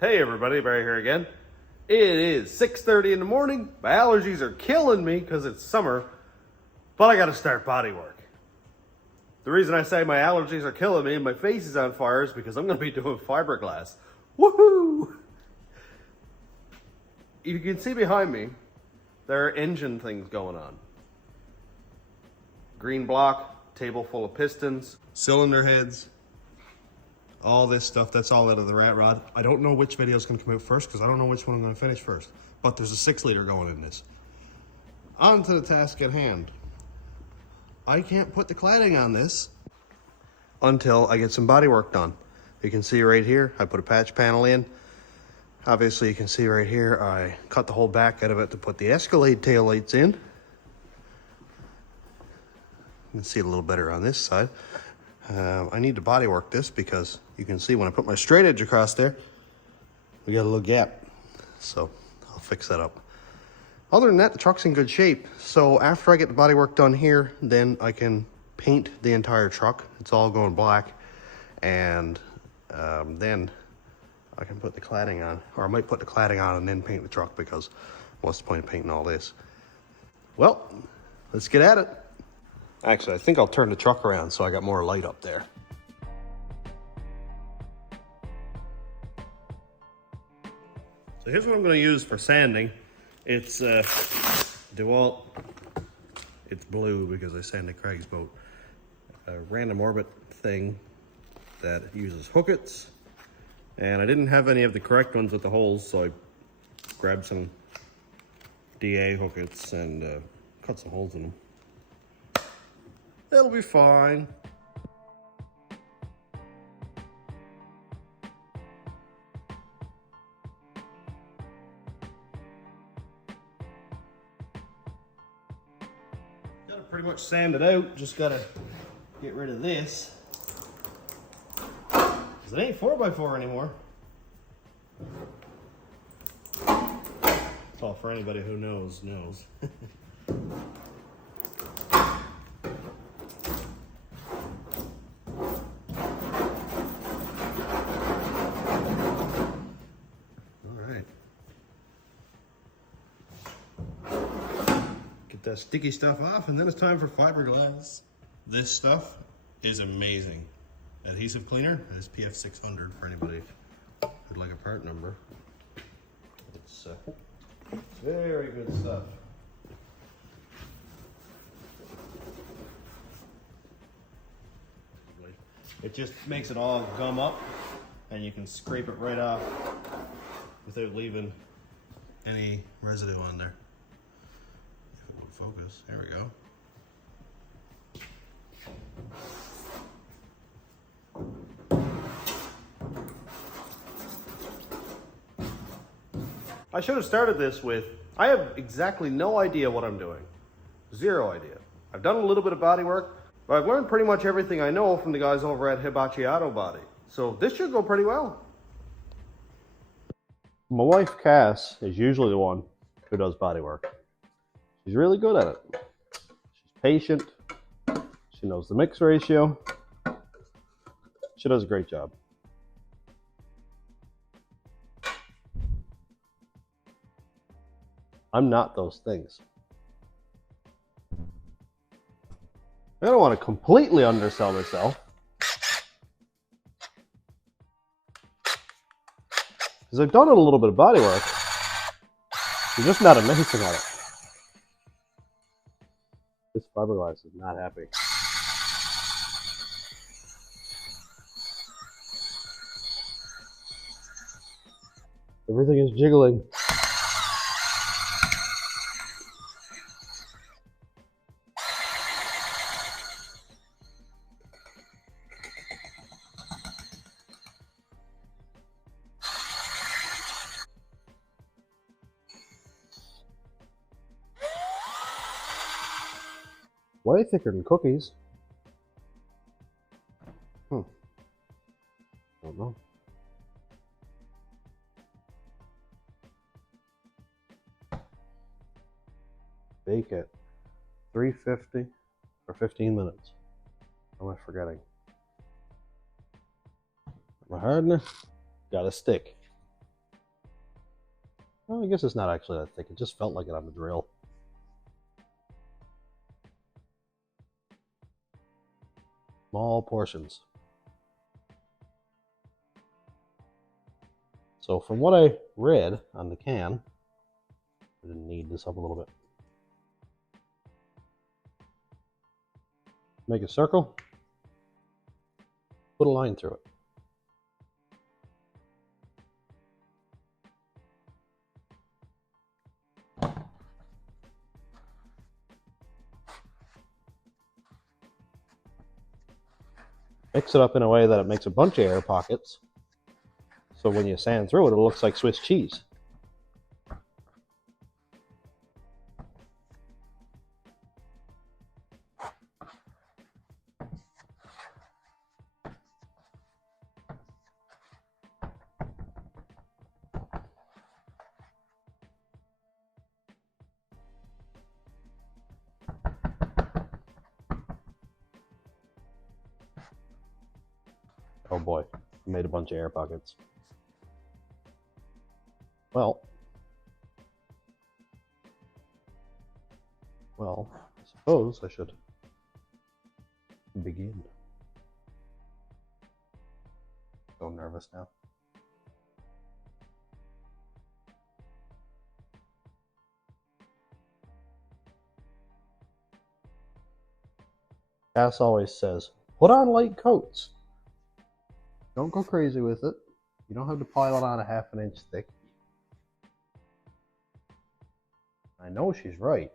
Hey everybody, Barry here again. It is 6:30 in the morning. My allergies are killing me because it's summer, but I gotta start body work. The reason I say my allergies are killing me and my face is on fire is because I'm gonna be doing fiberglass. Woohoo! You can see behind me, there are engine things going on. Green block, table full of pistons, cylinder heads, all this stuff. That's all out of the rat rod. I don't know which video is going to come out first because I don't know which one I'm going to finish first. But there's a 6-liter going in this. On to the task at hand. I can't put the cladding on this until I get some body work done. You can see right here, I put a patch panel in. Obviously you can see right here, I cut the whole back out of it to put the Escalade taillights in. You can see it a little better on this side. I need to body work this because you can see when I put my straight edge across there, we got a little gap. So I'll fix that up. Other than that, the truck's in good shape. So after I get the body work done here, then I can paint the entire truck. It's all going black. And then I can put the cladding on, or I might put the cladding on and then paint the truck because what's the point of painting all this? Well, let's get at it. Actually, I think I'll turn the truck around so I got more light up there. So here's what I'm going to use for sanding. It's DeWalt. It's blue because I sanded Craig's boat. A random orbit thing that uses hookets. And I didn't have any of the correct ones with the holes, so I grabbed some DA hookets and cut some holes in them. It'll be fine. Gotta pretty much sand it out, just gotta get rid of this. Cause it ain't 4x4 anymore. It's all for anybody who knows. That sticky stuff off, and then it's time for fiberglass. This stuff is amazing. Adhesive cleaner is PF600 for anybody who'd like a part number. It's very good stuff. It just makes it all gum up, and you can scrape it right off without leaving any residue on there. Focus. There we go. I should have started this with, I have exactly no idea what I'm doing. Zero idea. I've done a little bit of body work, but I've learned pretty much everything I know from the guys over at Hibachi Auto Body. So this should go pretty well. My wife, Cass, is usually the one who does body work. She's really good at it. She's patient. She knows the mix ratio. She does a great job. I'm not those things. I don't want to completely undersell myself. Because I've done a little bit of body work. I'm just not amazing at it. This fiberglass is not happy. Everything is jiggling. Way thicker than cookies. Don't know. Bake it 350 for 15 minutes. What am I forgetting? My hardener got a stick. Well, I guess it's not actually that thick. It just felt like it on the drill. Small portions. So from what I read on the can, I didn't knead this up a little bit. Make a circle, put a line through it. Mix it up in a way that it makes a bunch of air pockets. So when you sand through it, it looks like Swiss cheese. Oh boy, I made a bunch of air pockets. Well, I suppose I should begin. So nervous now. Cass always says, put on light coats. Don't go crazy with it. You don't have to pile it on a ½ inch thick. I know she's right.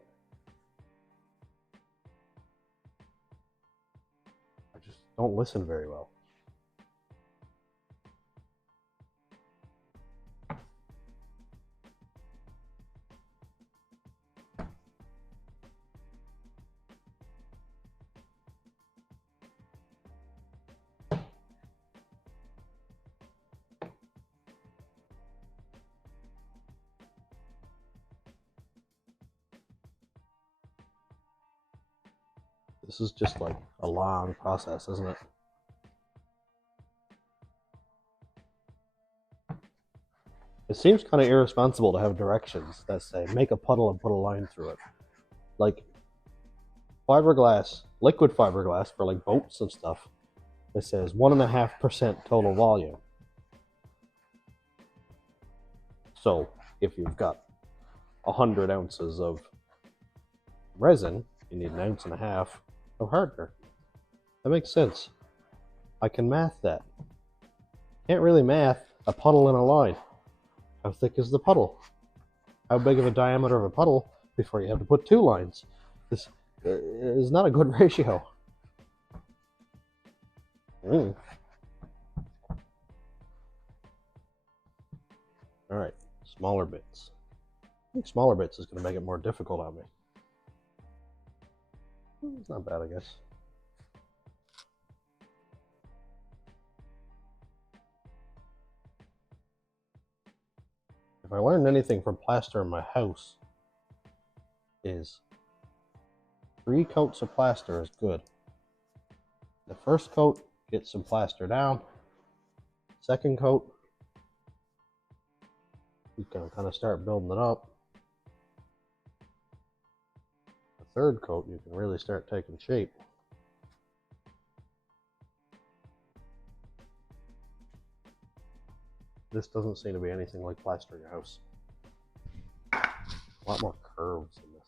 I just don't listen very well. This is just like a long process, isn't it? It seems kind of irresponsible to have directions that say make a puddle and put a line through it. Like fiberglass, liquid fiberglass for like boats and stuff, it says 1.5% total volume. So if you've got 100 ounces of resin, you need 1.5 ounces of hardener. That makes sense. I can math that. Can't really math a puddle in a line. How thick is the puddle? How big of a diameter of a puddle before you have to put 2 lines? This is not a good ratio. Alright, smaller bits. I think smaller bits is going to make it more difficult on me. It's not bad, I guess. If I learned anything from plaster in my house, is 3 coats of plaster is good. The first coat gets some plaster down. Second coat, you can kind of start building it up. The third coat, you can really start taking shape. This doesn't seem to be anything like plastering a house. A lot more curves in this.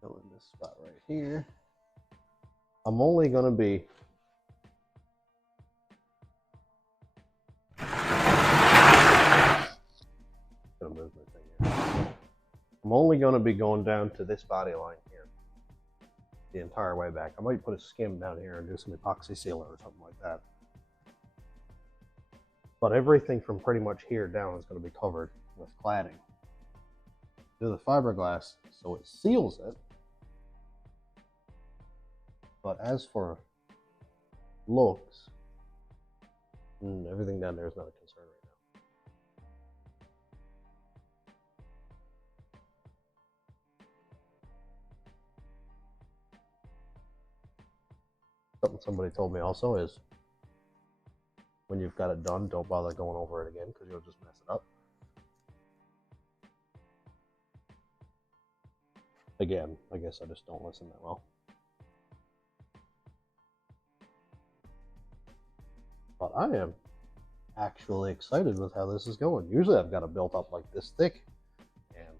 Fill in this spot right here. I'm only going to be move my thing here. I'm only going to be going down to this body line here the entire way back. I might put a skim down here and do some epoxy sealer or something like that. But everything from pretty much here down is going to be covered with cladding. Do the fiberglass so it seals it. But as for looks, everything down there is not a concern right now. Something somebody told me also is when you've got it done, don't bother going over it again because you'll just mess it up. Again, I guess I just don't listen that well. But I am actually excited with how this is going. Usually I've got it built up like this thick, and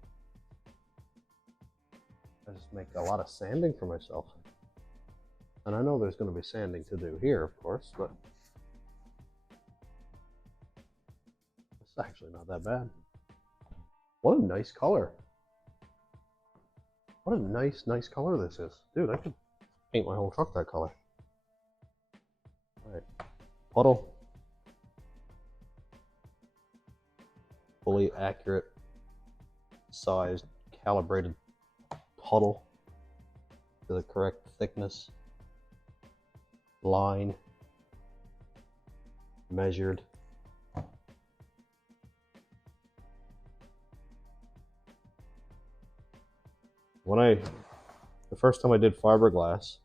I just make a lot of sanding for myself. And I know there's going to be sanding to do here, of course, but it's actually not that bad. What a nice color. What a nice color this is. Dude, I could paint my whole truck that color. All right, puddle. Fully accurate, sized, calibrated puddle to the correct thickness. Line. Measured. The first time I did fiberglass,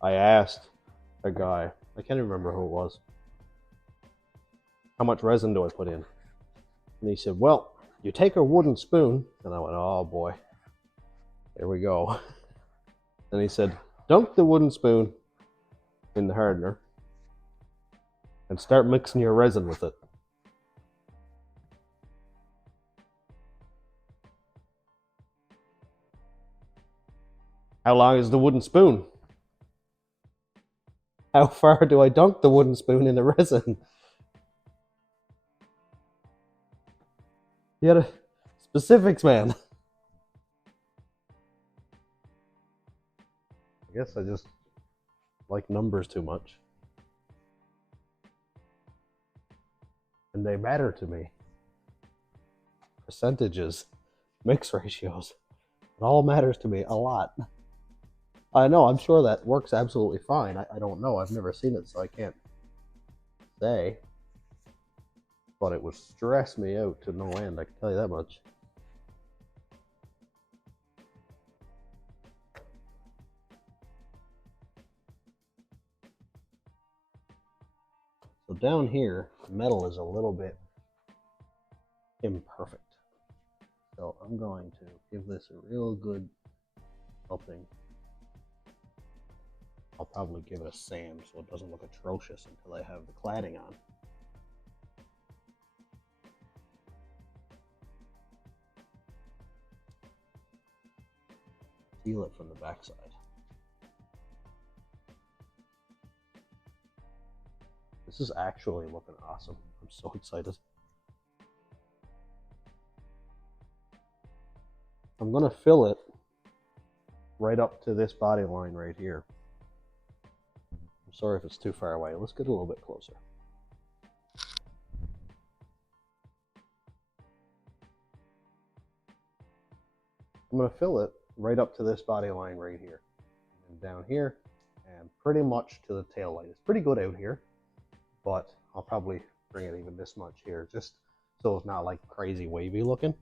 I asked a guy, I can't even remember who it was, how much resin do I put in? And he said, well, you take a wooden spoon. And I went, oh boy, there we go. And he said, dunk the wooden spoon in the hardener and start mixing your resin with it. How long is the wooden spoon? How far do I dunk the wooden spoon in the resin? You had specifics, man. I guess I just like numbers too much. And they matter to me. Percentages, mix ratios. It all matters to me a lot. I know, I'm sure that works absolutely fine. I don't know. I've never seen it, so I can't say. But it would stress me out to no end, I can tell you that much. So down here, metal is a little bit imperfect. So I'm going to give this a real good helping. I'll probably give it a sand so it doesn't look atrocious until I have the cladding on. Seal it from the backside. This is actually looking awesome. I'm so excited. I'm going to fill it right up to this body line right here. I'm sorry if it's too far away. Let's get a little bit closer. I'm going to fill it right up to this body line right here. And down here, and pretty much to the tail light. It's pretty good out here, but I'll probably bring it even this much here, just so it's not like crazy wavy looking.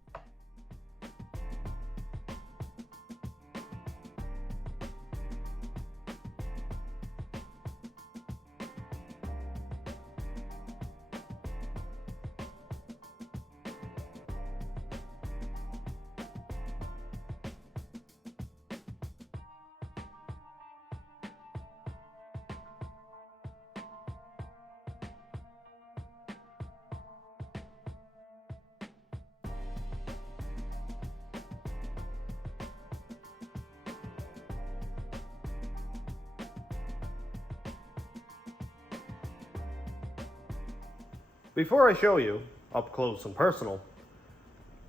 Before I show you up close and personal,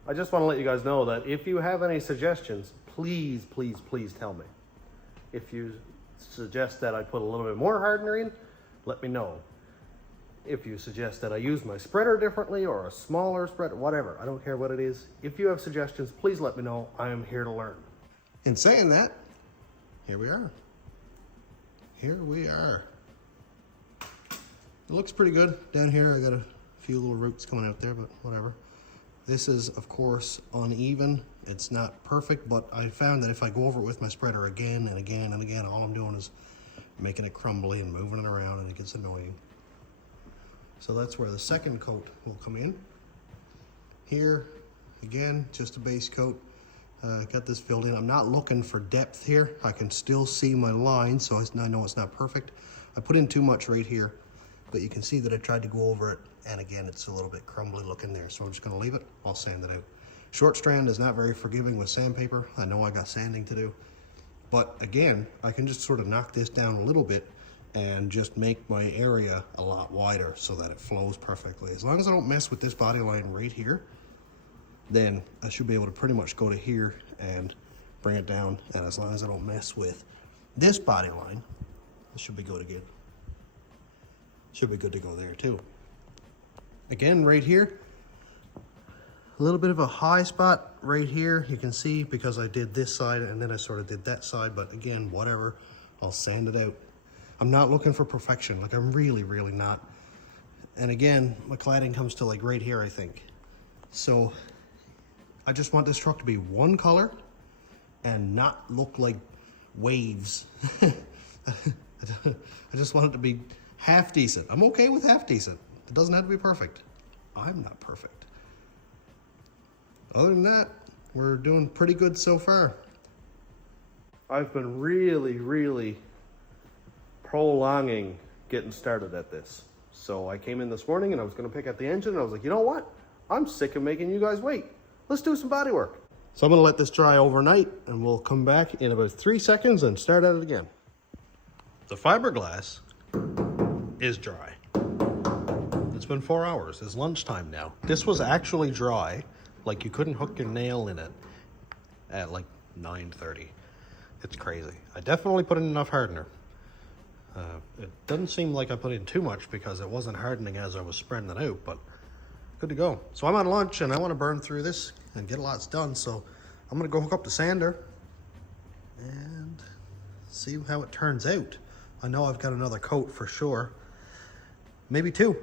I just want to let you guys know that if you have any suggestions, please tell me. If you suggest that I put a little bit more hardener in, let me know. If you suggest that I use my spreader differently or a smaller spreader, whatever, I don't care what it is. If you have suggestions, please let me know. I am here to learn. In saying that, here we are. Here we are. It looks pretty good down here. I got a few little roots coming out there, but whatever. This is, of course, uneven. It's not perfect, but I found that if I go over it with my spreader again and again and again, all I'm doing is making it crumbly and moving it around, and it gets annoying. So that's where the second coat will come in. Here, again, just a base coat. Got this filled in. I'm not looking for depth here. I can still see my line, so I know it's not perfect. I put in too much right here, but you can see that I tried to go over it, and again, it's a little bit crumbly looking there, so I'm just gonna leave it. I'll sand it out. Short strand is not very forgiving with sandpaper. I know I got sanding to do, but again, I can just sort of knock this down a little bit and just make my area a lot wider so that it flows perfectly. As long as I don't mess with this body line right here, then I should be able to pretty much go to here and bring it down. And as long as I don't mess with this body line, it should be good again. Should be good to go there too. Again, right here, a little bit of a high spot right here. You can see because I did this side and then I sort of did that side, but again, whatever, I'll sand it out. I'm not looking for perfection, like I'm really, really not. And again, my cladding comes to like right here, I think. So I just want this truck to be one color and not look like waves. I just want it to be half decent. I'm okay with half decent. It doesn't have to be perfect. I'm not perfect. Other than that, we're doing pretty good so far. I've been really prolonging getting started at this. So I came in this morning and I was gonna pick up the engine and I was like, you know what? I'm sick of making you guys wait. Let's do some body work. So I'm gonna let this dry overnight and we'll come back in about 3 seconds and start at it again. The fiberglass is dry. It's been 4 hours, it's lunchtime now. This was actually dry, like you couldn't hook your nail in it at like 9:30. It's crazy. I definitely put in enough hardener. It doesn't seem like I put in too much because it wasn't hardening as I was spreading it out, but good to go. So I'm on lunch and I want to burn through this and get lots done. So I'm going to go hook up the sander and see how it turns out. I know I've got another coat for sure, maybe 2.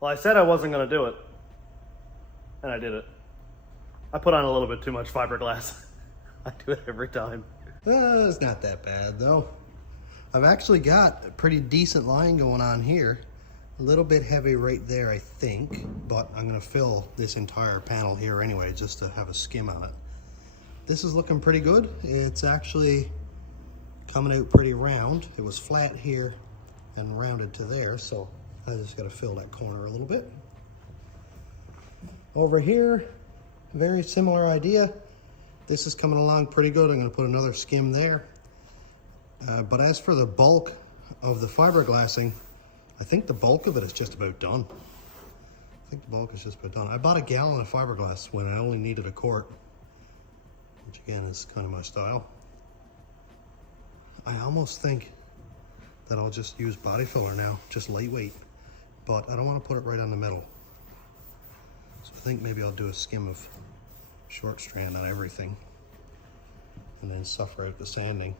Well, I said I wasn't going to do it, and I did it. I put on a little bit too much fiberglass. I do it every time. It's not that bad, though. I've actually got a pretty decent line going on here. A little bit heavy right there, I think, but I'm going to fill this entire panel here anyway, just to have a skim on it. This is looking pretty good. It's actually coming out pretty round. It was flat here and rounded to there, so I just got to fill that corner a little bit. Over here, very similar idea. This is coming along pretty good. I'm going to put another skim there. But as for the bulk of the fiberglassing, I think the bulk of it is just about done. I think the bulk is just about done. I bought a gallon of fiberglass when I only needed a quart, which again is kind of my style. I almost think that I'll just use body filler now, just lightweight, but I don't want to put it right on the middle. So I think maybe I'll do a skim of short strand on everything and then suffer out the sanding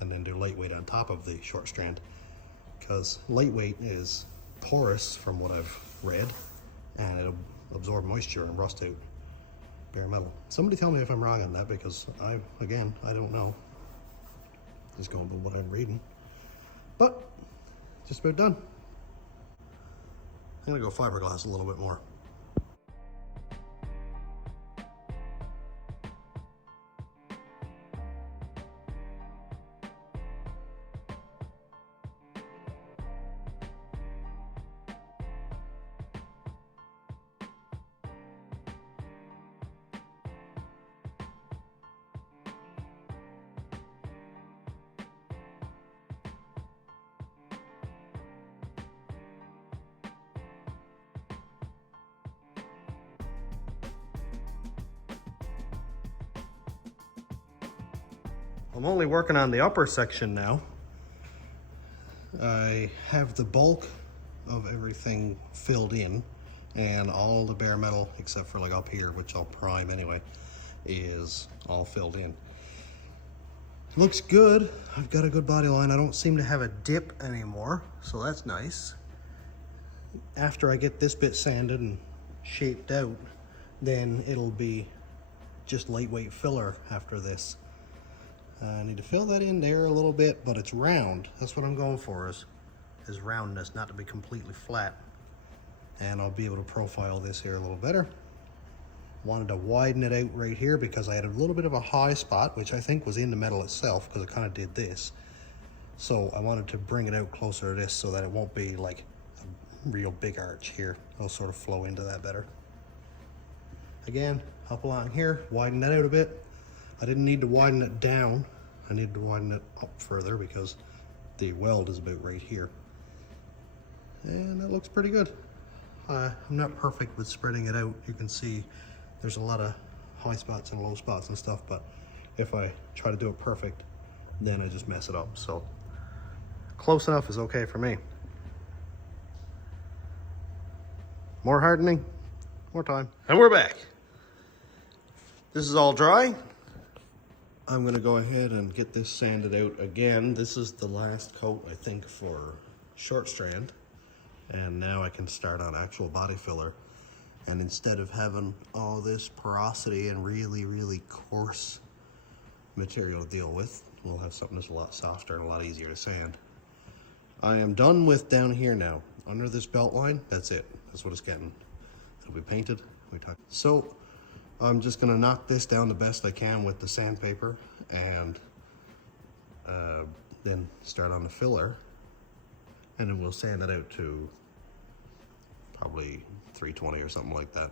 and then do lightweight on top of the short strand, because lightweight is porous from what I've read and it'll absorb moisture and rust out bare metal. Somebody tell me if I'm wrong on that, because I don't know. Just going by what I'm reading. But just about done. I'm gonna go fiberglass a little bit more. I'm only working on the upper section now. I have the bulk of everything filled in, and all the bare metal, except for like up here, which I'll prime anyway, is all filled in. Looks good. I've got a good body line. I don't seem to have a dip anymore, so that's nice. After I get this bit sanded and shaped out, then it'll be just lightweight filler after this. I need to fill that in there a little bit, but it's round. That's what I'm going for, is roundness, not to be completely flat. And I'll be able to profile this here a little better. Wanted to widen it out right here because I had a little bit of a high spot, which I think was in the metal itself, because it kind of did this. So I wanted to bring it out closer to this so that it won't be like a real big arch here. It'll sort of flow into that better. Again, up along here, widen that out a bit. I didn't need to widen it down. I needed to widen it up further because the weld is about right here. And that looks pretty good. I'm not perfect with spreading it out. You can see there's a lot of high spots and low spots and stuff, but if I try to do it perfect, then I just mess it up. So close enough is okay for me. More hardening, more time. And we're back. This is all dry. I'm gonna go ahead and get this sanded out again. This is the last coat, I think, for short strand. And now I can start on actual body filler. And instead of having all this porosity and really, really coarse material to deal with, we'll have something that's a lot softer and a lot easier to sand. I am done with down here now. Under this belt line, that's it. That's what it's getting. It'll be painted. So I'm just gonna knock this down the best I can with the sandpaper and then start on the filler. And then we'll sand it out to probably 320 or something like that.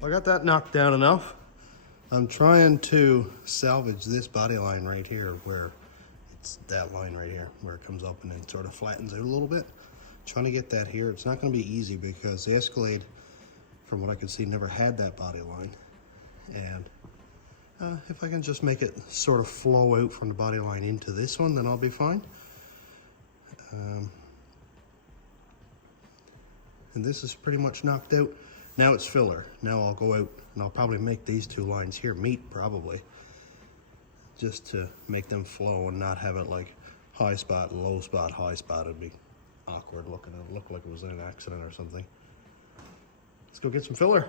I got that knocked down enough. I'm trying to salvage this body line right here where it's that line right here where it comes up and then sort of flattens out a little bit. Trying to get that here. It's not going to be easy because the Escalade, from what I could see, never had that body line. And if I can just make it sort of flow out from the body line into this one, then I'll be fine. And this is pretty much knocked out. Now it's filler. Now I'll go out and I'll probably make these two lines here meet probably, just to make them flow and not have it like high spot, low spot, high spot. It'd be awkward looking. It'll look like it was an accident or something. Let's go get some filler.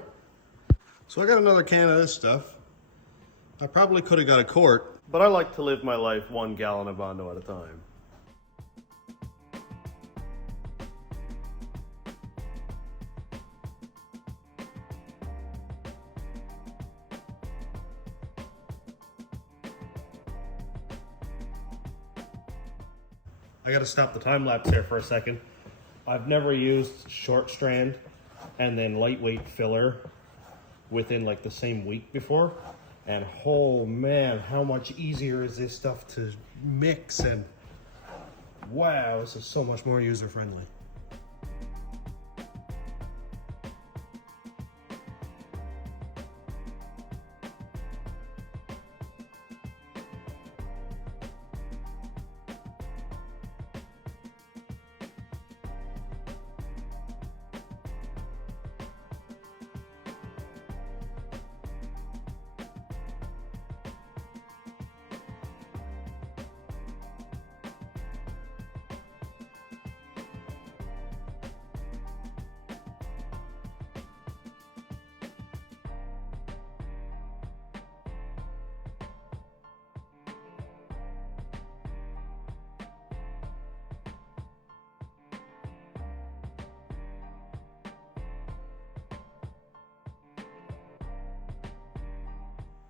So I got another can of this stuff. I probably could have got a quart, but I like to live my life 1 gallon of Bondo at a time. I gotta stop the time lapse there for a second. I've never used short strand and then lightweight filler within like the same week before. And oh man, how much easier is this stuff to mix, and wow, this is so much more user friendly.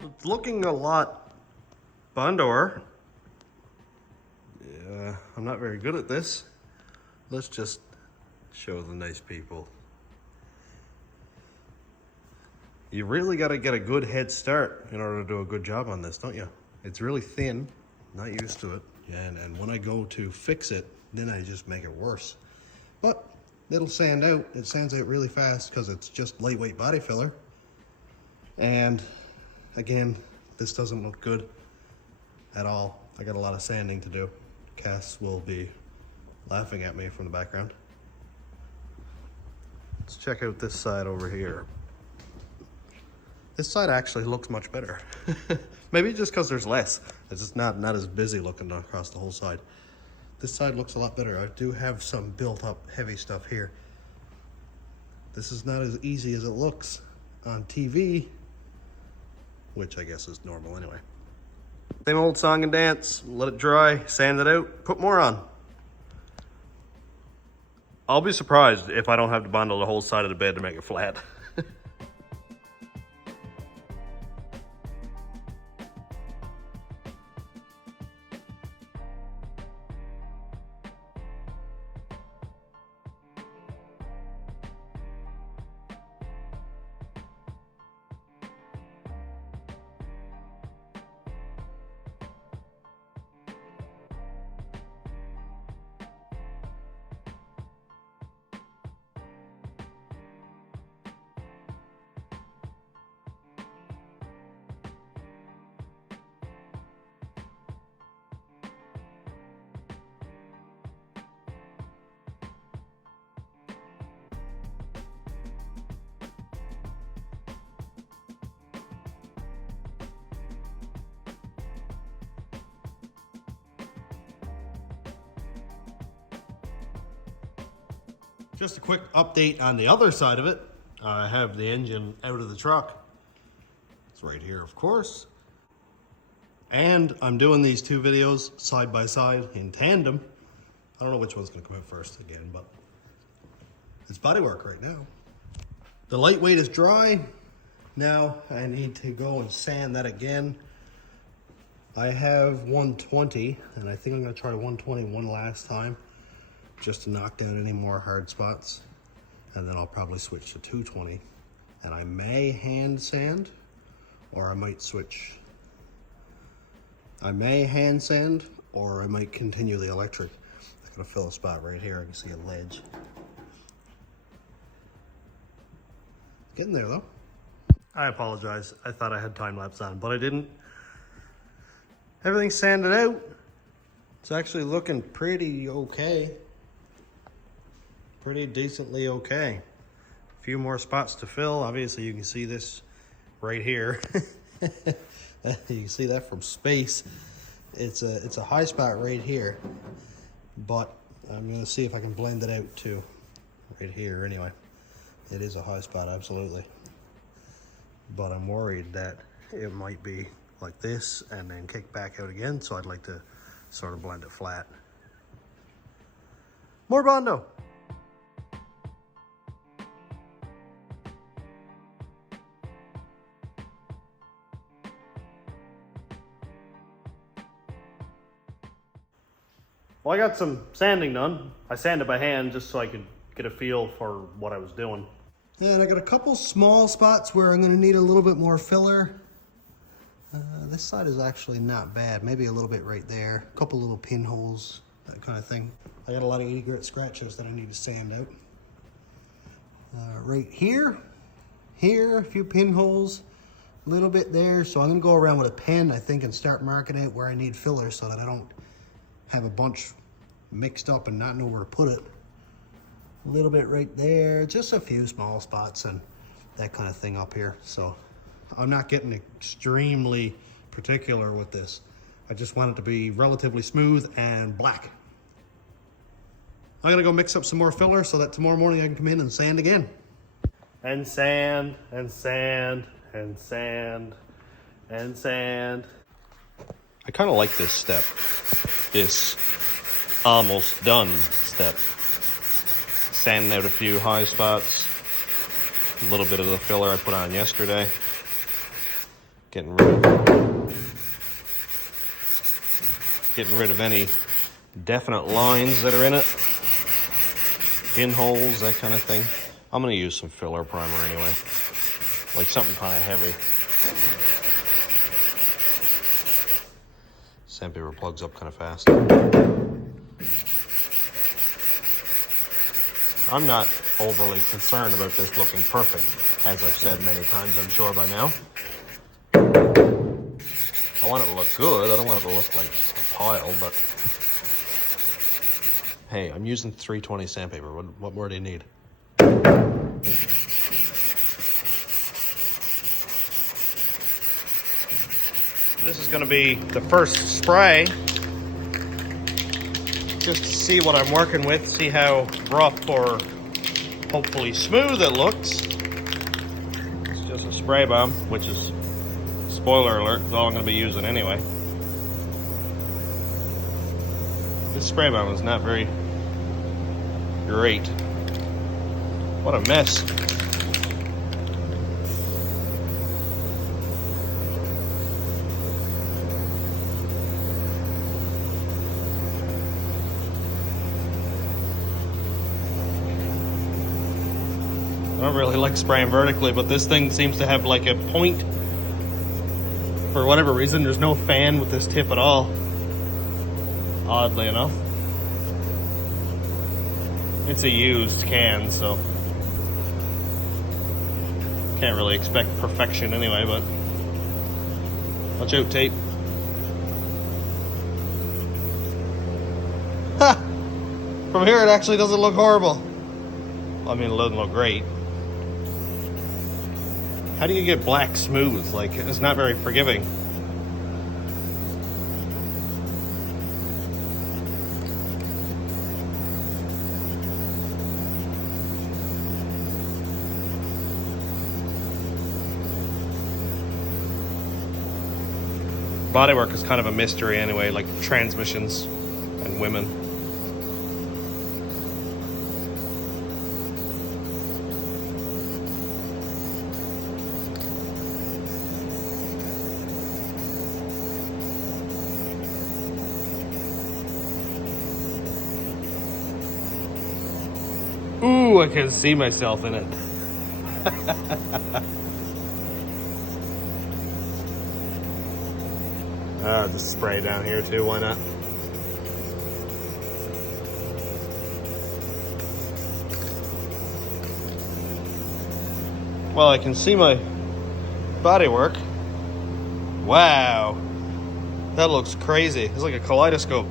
It's looking a lot Bondor. Yeah, I'm not very good at this. Let's just show the nice people. You really got to get a good head start in order to do a good job on this, don't you? It's really thin, not used to it. And when I go to fix it, then I just make it worse. But it'll sand out. It sands out really fast because it's just lightweight body filler. And again, this doesn't look good at all. I got a lot of sanding to do. Cass will be laughing at me from the background. Let's check out this side over here. This side actually looks much better. Maybe just because there's less. It's just not as busy looking across the whole side. This side looks a lot better. I do have some built up heavy stuff here. This is not as easy as it looks on TV, which I guess is normal anyway. Same old song and dance. Let it dry, sand it out, put more on. I'll be surprised if I don't have to bundle the whole side of the bed to make it flat. Just a quick update on the other side of it. I have the engine out of the truck. It's right here, of course. And I'm doing these two videos side by side in tandem. I don't know which one's gonna come out first again, but it's bodywork right now. The lightweight is dry. Now I need to go and sand that again. I have 120, and I think I'm gonna try 120 one last time, just to knock down any more hard spots, and then I'll probably switch to 220, and I may hand sand, or I might switch. I may hand sand, or I might continue the electric. I'm gonna fill a spot right here. I can see a ledge. Getting there though. I apologize. I thought I had time lapse on, but I didn't. Everything's sanded out. It's actually looking pretty okay. Pretty decently okay. A few more spots to fill. Obviously you can see this right here. You can see that from space. It's a high spot right here, but I'm gonna see if I can blend it out too. Right here anyway. It is a high spot, absolutely. But I'm worried that it might be like this and then kick back out again, so I'd like to sort of blend it flat. More Bondo. Well, I got some sanding done. I sanded by hand just so I could get a feel for what I was doing. And I got a couple small spots where I'm gonna need a little bit more filler. This side is actually not bad. Maybe a little bit right there. A couple little pinholes, that kind of thing. I got a lot of egret scratches that I need to sand out. Right here, a few pinholes, a little bit there. So I'm gonna go around with a pen, I think, and start marking out where I need filler so that I don't have a bunch mixed up and not know where to put it. A little bit right there, just a few small spots and that kind of thing up here. So I'm not getting extremely particular with this. I just want it to be relatively smooth and black. I'm gonna go mix up some more filler so that tomorrow morning I can come in and sand again. And sand, and sand, and sand, and sand. I kind of like this step. This almost done step. Sanding out a few high spots. A little bit of the filler I put on yesterday. Getting rid of any definite lines that are in it. Pinholes, that kind of thing. I'm gonna use some filler primer anyway. like something kind of heavy. Sandpaper plugs up kind of fast. I'm not overly concerned about this looking perfect, as I've said many times, I'm sure by now. I want it to look good. I don't want it to look like a pile, but hey, I'm using 320 sandpaper. What more do you need? This is going to be the first spray, just to see what I'm working with, see how rough or hopefully smooth it looks. It's just a spray bomb, which is, spoiler alert, all I'm going to be using anyway. This spray bomb is not very great. What a mess. I don't really like spraying vertically, but this thing seems to have like a point. For whatever reason, there's no fan with this tip at all. Oddly enough. It's a used can, so can't really expect perfection anyway, but watch out, tape. Ha! From here it actually doesn't look horrible. I mean, it doesn't look great. How do you get black smooth? Like, it's not very forgiving. Bodywork is kind of a mystery anyway, like transmissions and women. Ooh, I can see myself in it. Just spray down here too, why not? Well, I can see my bodywork. Wow. That looks crazy. It's like a kaleidoscope.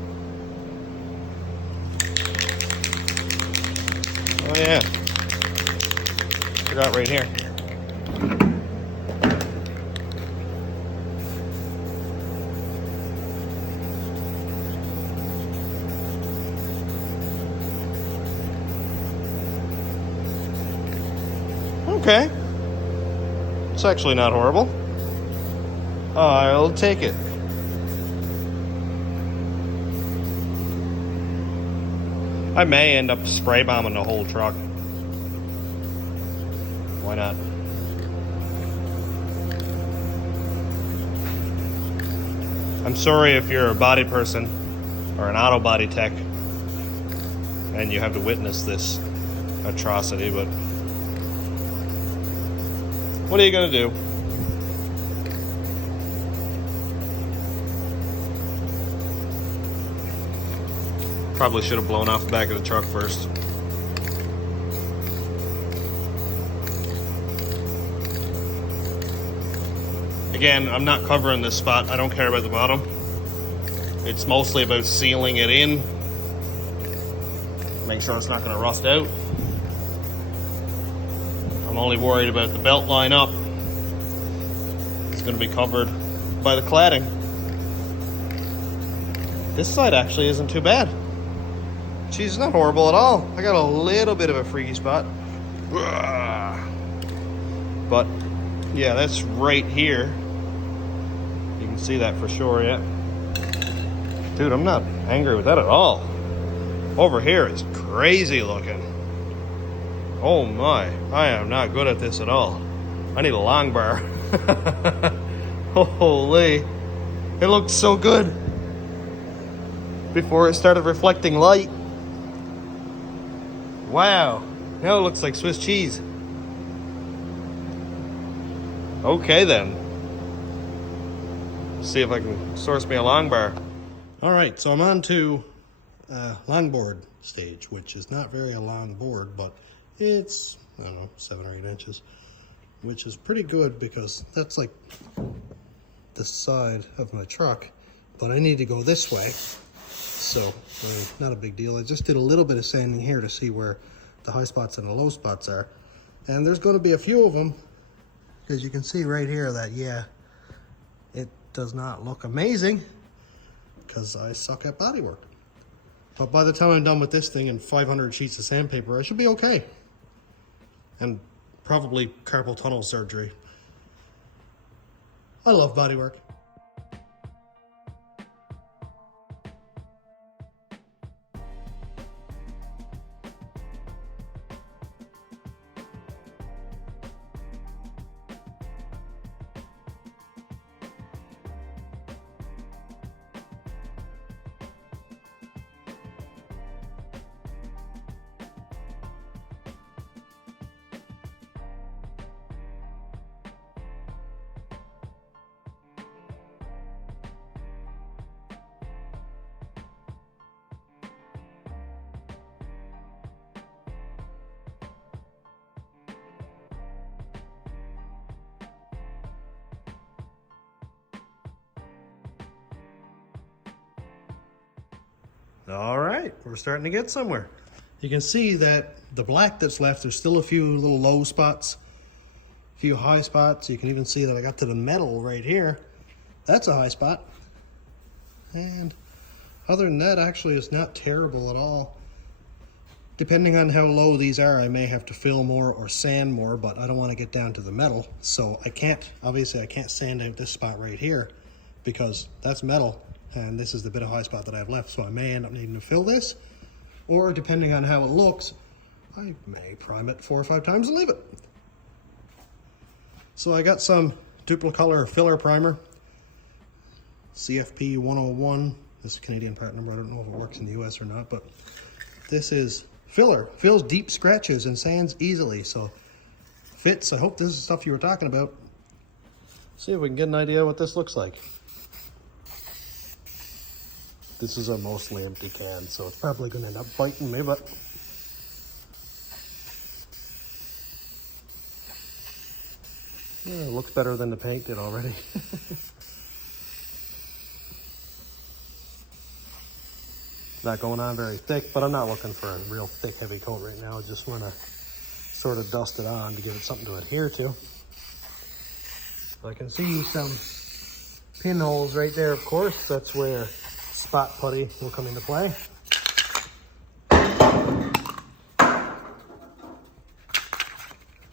Oh yeah. Forgot right here. Okay. It's actually not horrible. I'll take it. I may end up spray bombing the whole truck. Why not? I'm sorry if you're a body person or an auto body tech and you have to witness this atrocity, but what are you gonna do? Probably should have blown off the back of the truck first. Again, I'm not covering this spot. I don't care about the bottom. It's mostly about sealing it in. Make sure it's not going to rust out. I'm only worried about the belt line up. It's going to be covered by the cladding. This side actually isn't too bad. Geez, it's not horrible at all. I got a little bit of a freaky spot. But yeah, that's right here. You can see that for sure, yeah. Dude, I'm not angry with that at all. Over here is crazy looking. Oh my, I am not good at this at all. I need a long bar. Holy, it looked so good before it started reflecting light. Wow, now it looks like Swiss cheese. Okay then. See if I can source me a long bar. All right, so I'm on to longboard stage, which is not very a long board, but it's, I don't know, 7 or 8 inches, which is pretty good because that's like the side of my truck, but I need to go this way. So not a big deal. I just did a little bit of sanding here to see where the high spots and the low spots are. And there's going to be a few of them, because you can see right here that, yeah, it does not look amazing because I suck at bodywork. But by the time I'm done with this thing and 500 sheets of sandpaper, I should be okay. And probably carpal tunnel surgery. I love bodywork. All right, we're starting to get somewhere. You can see that the black that's left, there's still a few little low spots, a few high spots. You can even see that I got to the metal right here. That's a high spot. And other than that, actually, it's not terrible at all. Depending on how low these are, I may have to fill more or sand more, but I don't want to get down to the metal. So I can't, obviously I can't sand out this spot right here because that's metal. And this is the bit of high spot that I have left, so I may end up needing to fill this, or depending on how it looks, I may prime it 4 or 5 times and leave it. So I got some Duplicolor filler primer, CFP 101. This is a Canadian part number. I don't know if it works in the US or not, but this is filler. Fills deep scratches and sands easily, so fits. I hope this is stuff you were talking about. See if we can get an idea what this looks like. This is a mostly empty can, so it's probably going to end up biting me, but yeah, it looks better than the paint did already. Not going on very thick, but I'm not looking for a real thick, heavy coat right now. I just want to sort of dust it on to give it something to adhere to. I can see some pinholes right there, of course. That's where spot putty will come into play.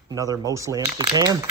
Another mostly empty can.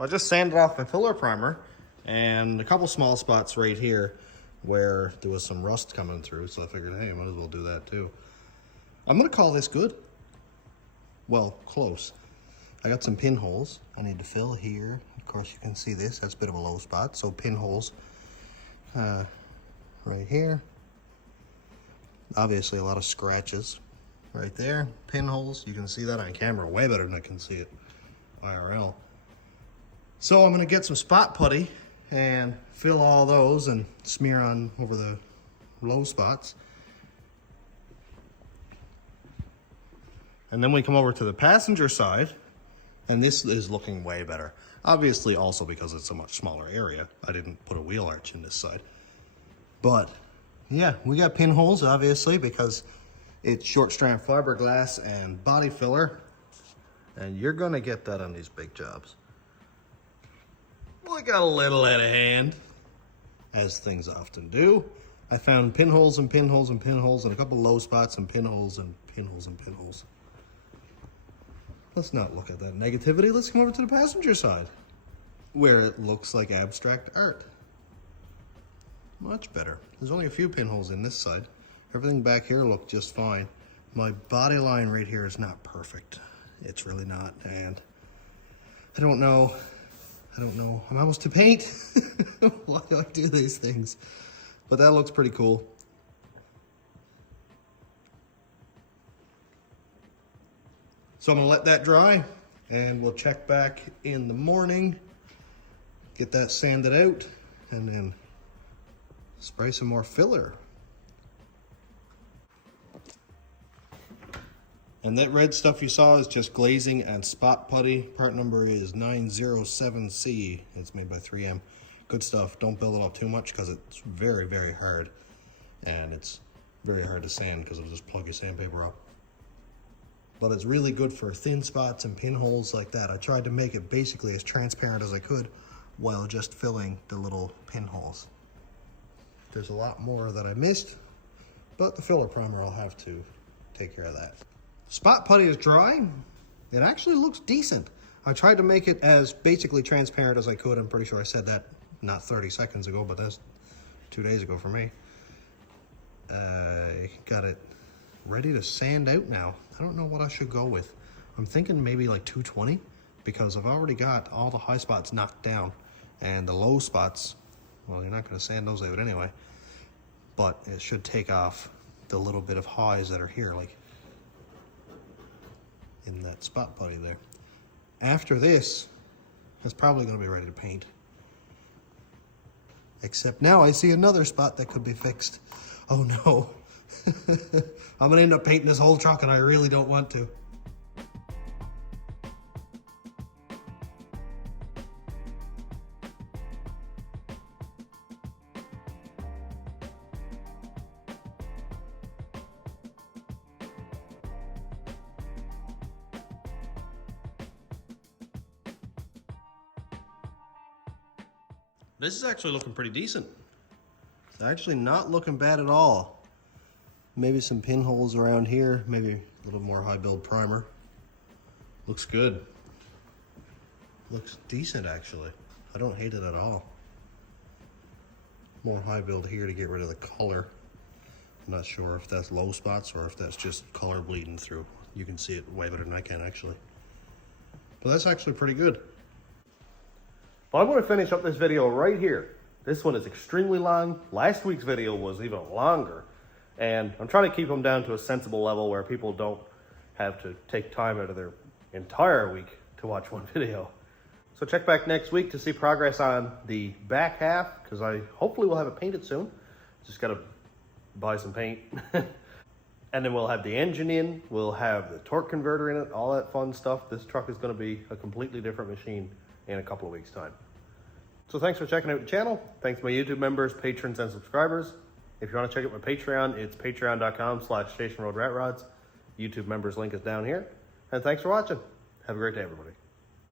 I just sanded off my filler primer and a couple small spots right here where there was some rust coming through, so I figured, hey, I might as well do that too. I'm gonna call this good. Well, close. I got some pinholes I need to fill here. Of course, you can see this, that's a bit of a low spot, so pinholes right here. Obviously a lot of scratches right there. Pinholes, you can see that on camera way better than I can see it IRL. So I'm gonna get some spot putty and fill all those and smear on over the low spots. And then we come over to the passenger side, and this is looking way better. Obviously also because it's a much smaller area. I didn't put a wheel arch in this side. But yeah, we got pinholes obviously because it's short strand fiberglass and body filler. And you're gonna get that on these big jobs. We got a little head of hand. as things often do. I found pinholes and pinholes and pinholes and a couple low spots and pinholes and pinholes and pinholes. Let's not look at that negativity. Let's come over to the passenger side, where it looks like abstract art. Much better. There's only a few pinholes in this side. Everything back here looked just fine. My body line right here is not perfect. It's really not, and I don't know. I'm almost to paint. Why do I do these things? But that looks pretty cool. So I'm gonna let that dry and we'll check back in the morning, get that sanded out, and then spray some more filler. And that red stuff you saw is just glazing and spot putty. Part number is 907C. It's made by 3M. Good stuff. Don't build it up too much because it's very, very hard. And it's very hard to sand because it'll just plug your sandpaper up. But it's really good for thin spots and pinholes like that. I tried to make it basically as transparent as I could while just filling the little pinholes. There's a lot more that I missed, but the filler primer, I'll have to take care of that. Spot putty is dry. It actually looks decent. I tried to make it as basically transparent as I could. I'm pretty sure I said that not 30 seconds ago, but that's 2 days ago for me. I got it ready to sand out now. I don't know what I should go with. I'm thinking maybe like 220 because I've already got all the high spots knocked down and the low spots, well, you're not going to sand those out anyway, but it should take off the little bit of highs that are here, like in that spot putty there. After this, it's probably going to be ready to paint. Except now I see another spot that could be fixed. Oh no. I'm going to end up painting this whole truck and I really don't want to. This is actually looking pretty decent. It's actually not looking bad at all. Maybe some pinholes around here, maybe a little more high build primer. Looks good. Looks decent actually. I don't hate it at all. More high build here to get rid of the color. I'm not sure if that's low spots or if that's just color bleeding through. You can see it way better than I can actually. But that's actually pretty good. Well, I'm going to finish up this video right here. This one is extremely long. Last week's video was even longer. And I'm trying to keep them down to a sensible level where people don't have to take time out of their entire week to watch one video. So check back next week to see progress on the back half, because I hopefully will have it painted soon. Just got to buy some paint. And then we'll have the engine in, we'll have the torque converter in it, all that fun stuff. This truck is going to be a completely different machine in a couple of weeks' time. So thanks for checking out the channel. Thanks to my YouTube members, patrons, and subscribers. If you want to check out my Patreon, it's patreon.com/stationroadratrods. YouTube members link is down here. And thanks for watching. Have a great day, everybody.